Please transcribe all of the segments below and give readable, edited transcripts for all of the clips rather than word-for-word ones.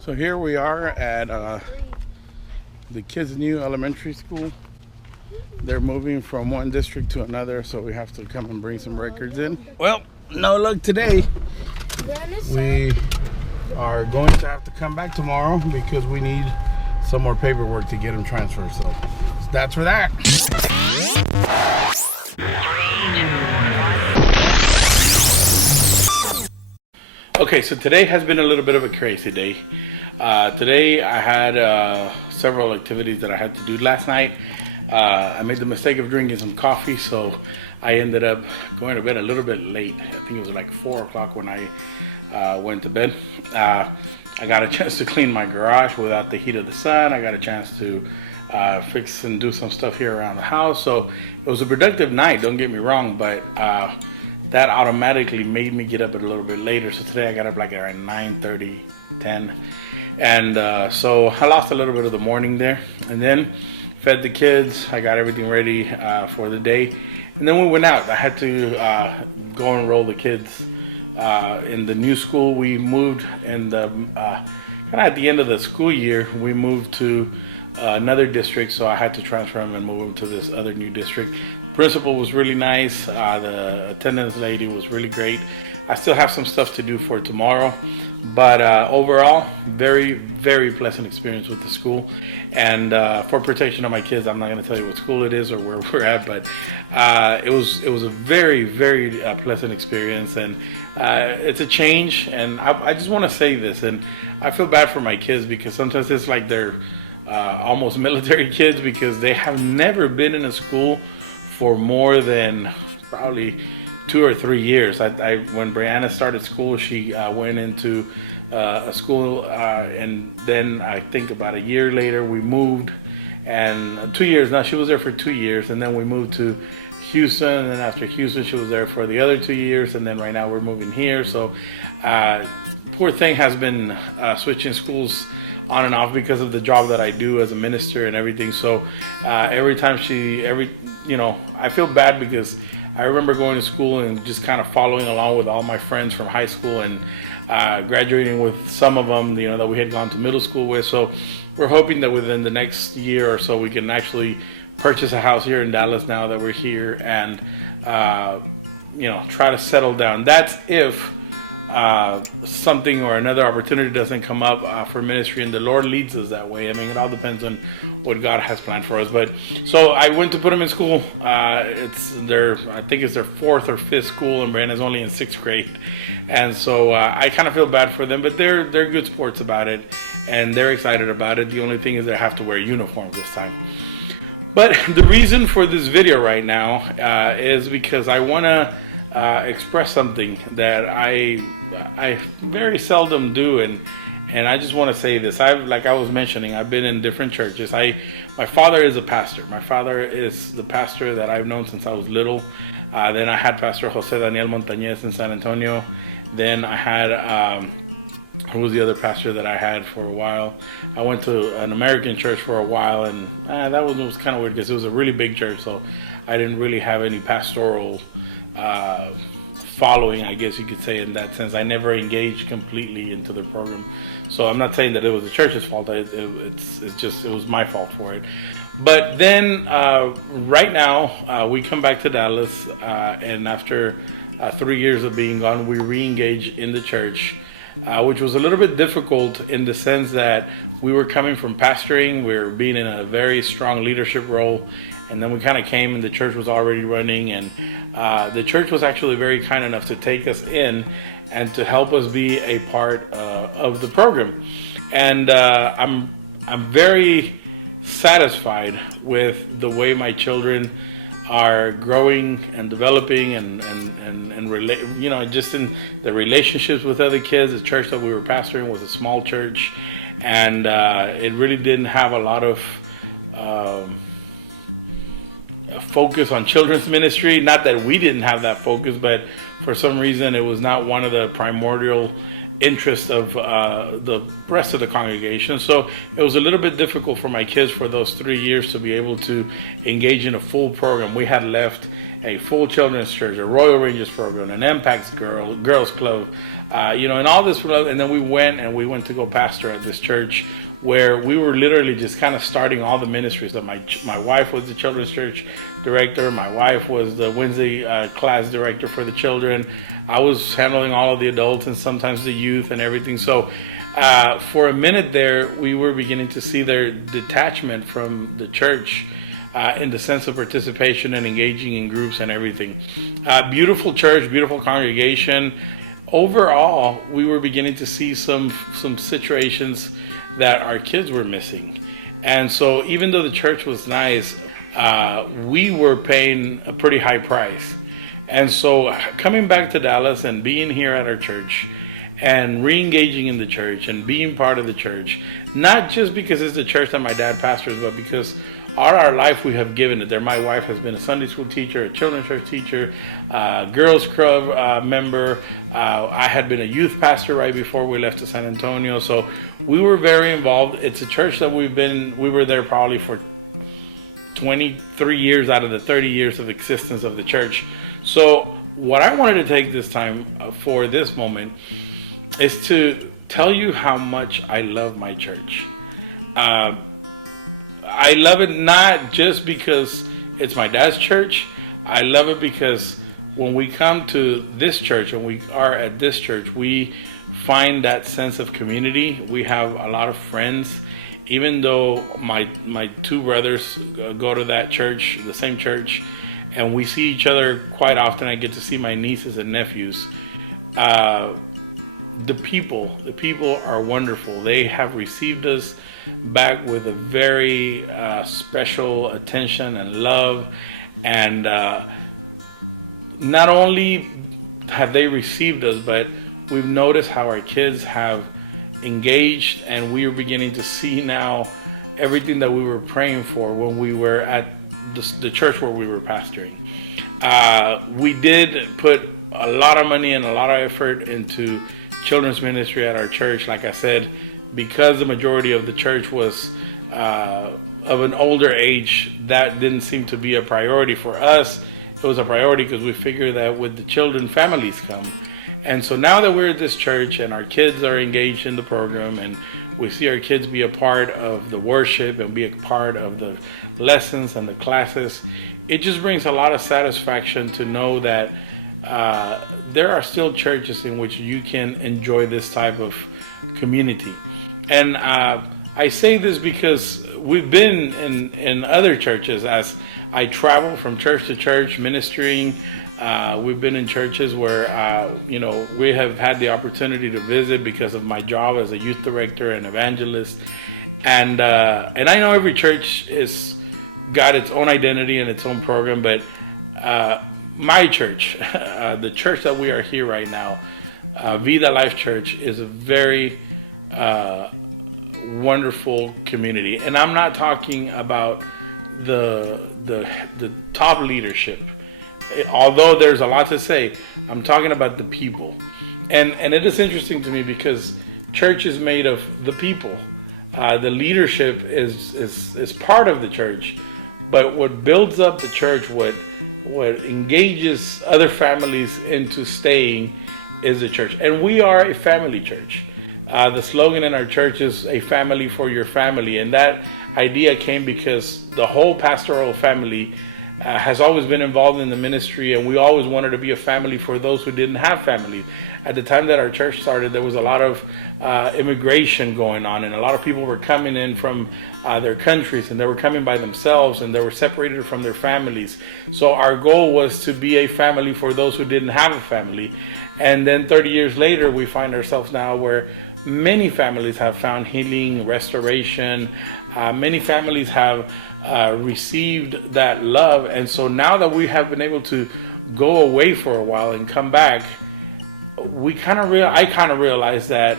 So here we are at the kids' new elementary school. They're moving from one district to another, so we have to come and bring some records in. Well, no luck today. We are going to have to come back tomorrow because we need some more paperwork to get them transferred. So that's for that. Okay, so today has been a little bit of a crazy day. Today I had several activities that I had to do last night. I made the mistake of drinking some coffee, so I ended up going to bed a little bit late. I think it was like 4 o'clock when I went to bed. I got a chance to clean my garage without the heat of the sun. I got a chance to fix and do some stuff here around the house. So it was a productive night, don't get me wrong, but that automatically made me get up a little bit later. So today I got up like around 9:30, 10. And so I lost a little bit of the morning there. And then fed the kids. I got everything ready for the day. And then we went out. I had to go and enroll the kids in the new school. We moved in the kind of at the end of the school year. We moved to another district, so I had to transfer them and move them to this other new district. Principal was really nice. The attendance lady was really great. I still have some stuff to do for tomorrow, but overall, very, very pleasant experience with the school. And for protection of my kids, I'm not going to tell you what school it is or where we're at, but it was a very, very pleasant experience, and it's a change. And I just want to say this, and I feel bad for my kids because sometimes it's like they're almost military kids because they have never been in a school for more than probably 2 or 3 years. When Brianna started school, she went into a school, and then I think about a year later we moved, and 2 years. Now she was there for 2 years, and then we moved to Houston, and then after Houston she was there for the other 2 years, and then right now we're moving here. So poor thing has been switching schools on and off because of the job that I do as a minister and everything. So every time I feel bad because I remember going to school and just kind of following along with all my friends from high school and graduating with some of them, that we had gone to middle school with. So we're hoping that within the next year or so we can actually purchase a house here in Dallas now that we're here and try to settle down. That's if something or another opportunity doesn't come up for ministry, and the Lord leads us that way. I mean, it all depends on what God has planned for us. But so I went to put them in school. I think it's their 4th or 5th school, and Brandon's only in 6th grade, and so I kind of feel bad for them. But they're good sports about it, and they're excited about it. The only thing is they have to wear uniforms this time. But the reason for this video right now is because I want to express something that I very seldom do, and I just want to say this. Like I was mentioning, I've been in different churches. My father is a pastor. My father is the pastor that I've known since I was little. Then I had Pastor Jose Daniel Montañez in San Antonio. Then I had who was the other pastor that I had for a while? I went to an American church for a while, and that was kind of weird because it was a really big church, so I didn't really have any pastoral following, I guess you could say, in that sense. I never engaged completely into the program, so I'm not saying that it was the church's fault. It was my fault for it. But then right now we come back to Dallas, and after 3 years of being gone, we re-engage in the church, which was a little bit difficult in the sense that we were coming from pastoring, we were being in a very strong leadership role, and then we kind of came and the church was already running, and the church was actually very kind enough to take us in and to help us be a part of the program. And I'm very satisfied with the way my children are growing and developing and just in the relationships with other kids. The church that we were pastoring was a small church, and it really didn't have a lot of focus on children's ministry. Not that we didn't have that focus, but for some reason it was not one of the primordial interests of the rest of the congregation. So it was a little bit difficult for my kids for those 3 years to be able to engage in a full program. We had left a full children's church, a Royal Rangers program, an Impact Girls Club, and all this. And then we went to go pastor at this church where we were literally just kind of starting all the ministries. So my wife was the children's church director. My wife was the Wednesday class director for the children. I was handling all of the adults and sometimes the youth and everything. So for a minute there, we were beginning to see their detachment from the church in the sense of participation and engaging in groups and everything. Beautiful church, beautiful congregation. Overall, we were beginning to see some situations that our kids were missing. And so even though the church was nice, we were paying a pretty high price. And so coming back to Dallas and being here at our church and re-engaging in the church and being part of the church, not just because it's the church that my dad pastors, but because all our life we have given it there. My wife has been a Sunday school teacher, a children's church teacher, girls club member. I had been a youth pastor right before we left to San Antonio. So we were very involved. It's a church that we were there probably for 23 years out of the 30 years of existence of the church. So what I wanted to take this time for this moment is to tell you how much I love my church. I love it not just because it's my dad's church. I love it because when we come to this church and we are at this church, we find that sense of community. We have a lot of friends. Even though my two brothers go to that church, the same church, and we see each other quite often, I get to see my nieces and nephews. The people are wonderful. They have received us back with a very special attention and love, and not only have they received us, but we've noticed how our kids have engaged, and we are beginning to see now everything that we were praying for when we were at the church where we were pastoring. We did put a lot of money and a lot of effort into children's ministry at our church. Like I said, because the majority of the church was of an older age, that didn't seem to be a priority for us. It was a priority because we figured that with the children, families come. And so now that we're at this church and our kids are engaged in the program and we see our kids be a part of the worship and be a part of the lessons and the classes, it just brings a lot of satisfaction to know that there are still churches in which you can enjoy this type of community. And I say this because we've been in other churches. As I travel from church to church ministering, we've been in churches where we have had the opportunity to visit because of my job as a youth director and evangelist. And I know every church is got its own identity and its own program, but my church, the church that we are here right now, Vida Life Church, is a very wonderful community. And I'm not talking about the top leadership, although there's a lot to say. I'm talking about the people, and it is interesting to me because church is made of the people. The leadership is part of the church, but what builds up the church, what engages other families into staying, is the church. And we are a family church. The slogan in our church is a family for your family, and that idea came because the whole pastoral family has always been involved in the ministry, and we always wanted to be a family for those who didn't have families. At the time that our church started, there was a lot of immigration going on, and a lot of people were coming in from their countries, and they were coming by themselves, and they were separated from their families. So our goal was to be a family for those who didn't have a family. And then 30 years later, we find ourselves now where many families have found healing, restoration. Many families have received that love. And so now that we have been able to go away for a while and come back, I kind of realized that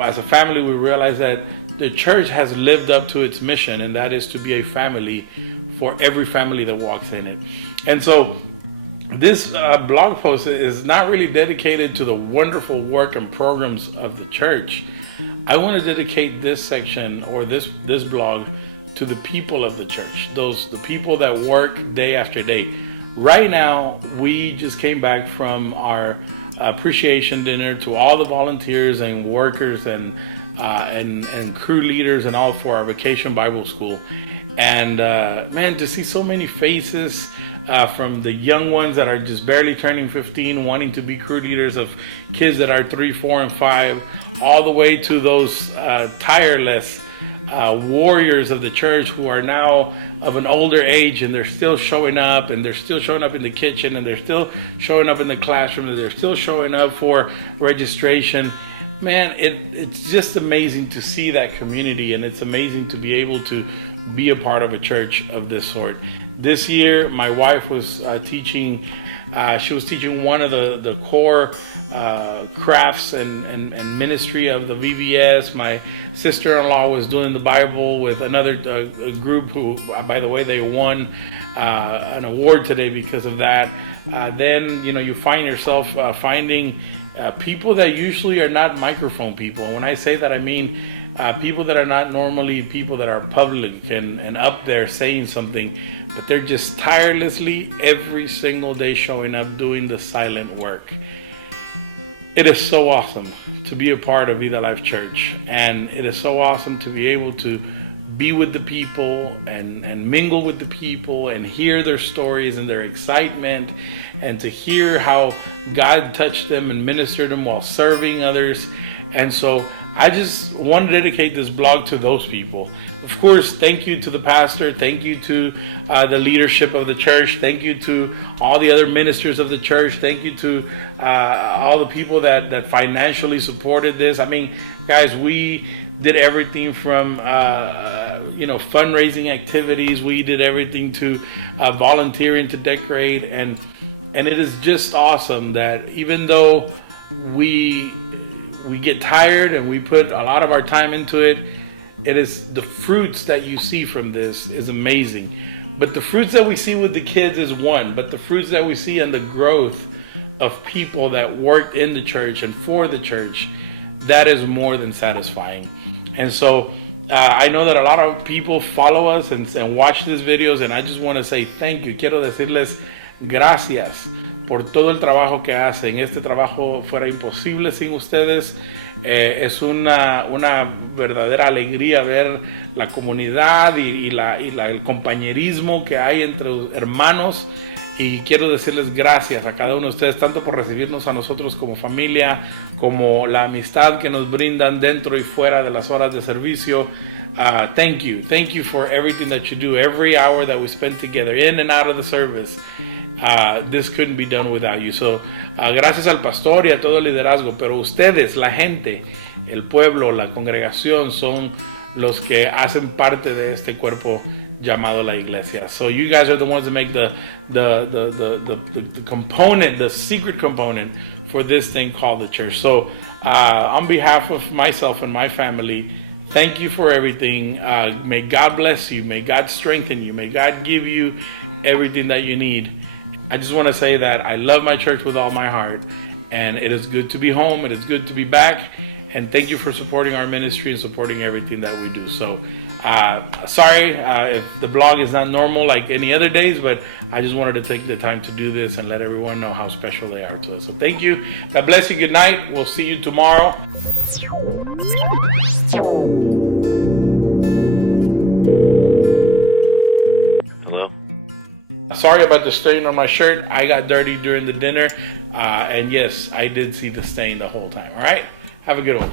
as a family, we realized that the church has lived up to its mission, and that is to be a family for every family that walks in it. And so this blog post is not really dedicated to the wonderful work and programs of the church. I want to dedicate this section or this blog to the people of the church, the people that work day after day. Right now, we just came back from our appreciation dinner to all the volunteers and workers and crew leaders and all for our Vacation Bible School. And man, to see so many faces, from the young ones that are just barely turning 15, wanting to be crew leaders, of kids that are 3, 4, and 5, all the way to those tireless warriors of the church who are now of an older age, and they're still showing up, and they're still showing up in the kitchen, and they're still showing up in the classroom, and they're still showing up for registration. Man, it's just amazing to see that community, and it's amazing to be able to be a part of a church of this sort. This year, my wife was teaching. She was teaching one of the core crafts and ministry of the VBS. My sister-in-law was doing the Bible with another group who, by the way, they won an award today because of that. Then you find yourself finding people that usually are not microphone people. And when I say that, I mean people that are not normally people that are public and up there saying something, but they're just tirelessly every single day showing up doing the silent work. It is so awesome to be a part of Vida Life Church, and it is so awesome to be able to be with the people and mingle with the people and hear their stories and their excitement, and to hear how God touched them and ministered them while serving others. And so I just want to dedicate this blog to those people. Of course, thank you to the pastor. Thank you to the leadership of the church. Thank you to all the other ministers of the church. Thank you to all the people that financially supported this. I mean, guys, we did everything from fundraising activities. We did everything to volunteering to decorate, and it is just awesome that even though we get tired and we put a lot of our time into it, it is the fruits that you see from this is amazing. But the fruits that we see with the kids is one, but the fruits that we see and the growth of people that worked in the church and for the church, that is more than satisfying. And so I know that a lot of people follow us and watch these videos, and I just want to say thank you. Quiero decirles gracias por todo el trabajo que hacen. Este trabajo fuera imposible sin ustedes. Es una verdadera alegría ver la comunidad y el compañerismo que hay entre hermanos. Y quiero decirles gracias a cada uno de ustedes, tanto por recibirnos a nosotros como familia, como la amistad que nos brindan dentro y fuera de las horas de servicio. Thank you for everything that you do, every hour that we spend together, in and out of the service. This couldn't be done without you. So, gracias al pastor y a todo el liderazgo, pero ustedes, la gente, el pueblo, la congregación, son los que hacen parte de este cuerpo llamado la iglesia. So you guys are the ones that make the component, the secret component for this thing called the church. So on behalf of myself and my family, thank you for everything. May God bless you. May God strengthen you. May God give you everything that you need. I just want to say that I love my church with all my heart, and it is good to be home. It is good to be back, and thank you for supporting our ministry and supporting everything that we do. So sorry if the blog is not normal like any other days, but I just wanted to take the time to do this and let everyone know how special they are to us. So thank you. God bless you. Good night. We'll see you tomorrow. Hello? Sorry about the stain on my shirt. I got dirty during the dinner. And yes, I did see the stain the whole time. All right? Have a good one.